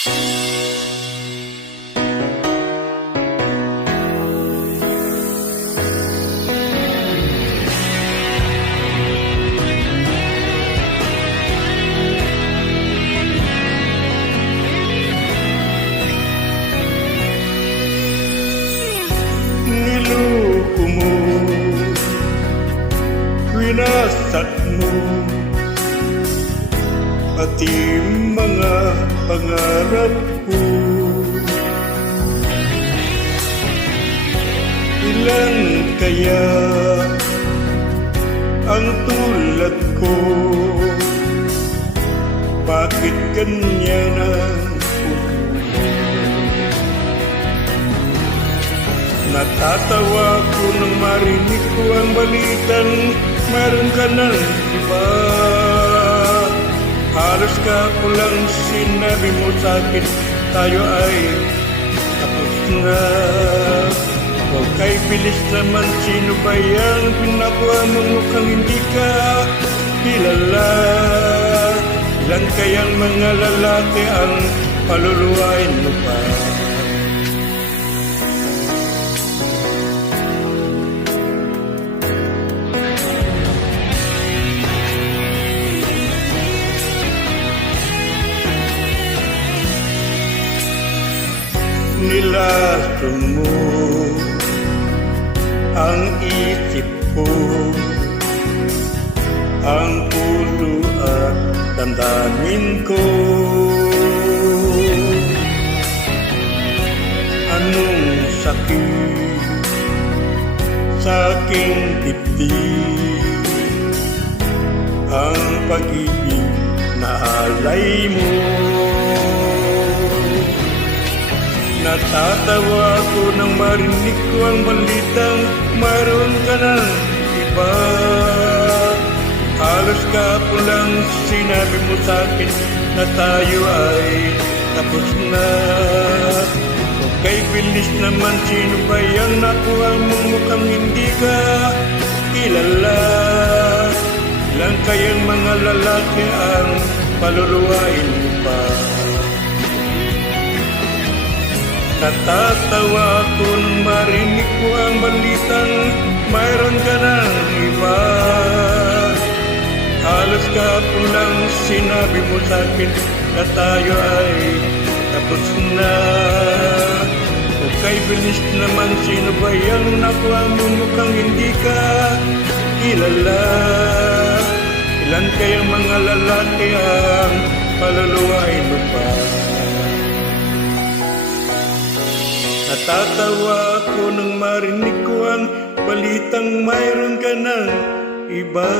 Niloko mo, winasak mo pati mga pangarap ko. Ilan kaya ang tulad ko? Bakit ganyan ang natatawa ko nang marinig ko ang balitan, meron ka ng iba. Halos kapulang sinabi mo sa'kin, tayo ay tapos na. Huwag kay bilis naman, sino ba yan? Pinakuha mo mukhang hindi ka kilala. Ilan kayang mga lalaki ang paluluwain mo pa? Nilason mo ang isip ko, ang puso at damdamin ko. Anong sakit sa aking dibdib, ang pag-ibig na alay mo. Natatawa ko nang marinig ko ang balitang mayroon ka ng iba. Halos kapulang sinabi mo sa'kin na tayo ay tapos na. Okay, bilis naman, sino ba yan? Nakuha mo mukhang hindi ka kilala. Ilan kayang mga lalaki ang paluluwain mo pa? Natatawa ko nang marinig ko ang balitang mayroon ka ng iba. Halos kapulang sinabi mo sa'kin na tayo ay tapos na. Okay, bilis naman, sino ba yan? Nakuha mo mukhang hindi ka kilala. Ilan kayang mga lalaki ang paluluwain mo pa? Natatawa ko nang marinig ko ang balitang mayroon ka ng iba.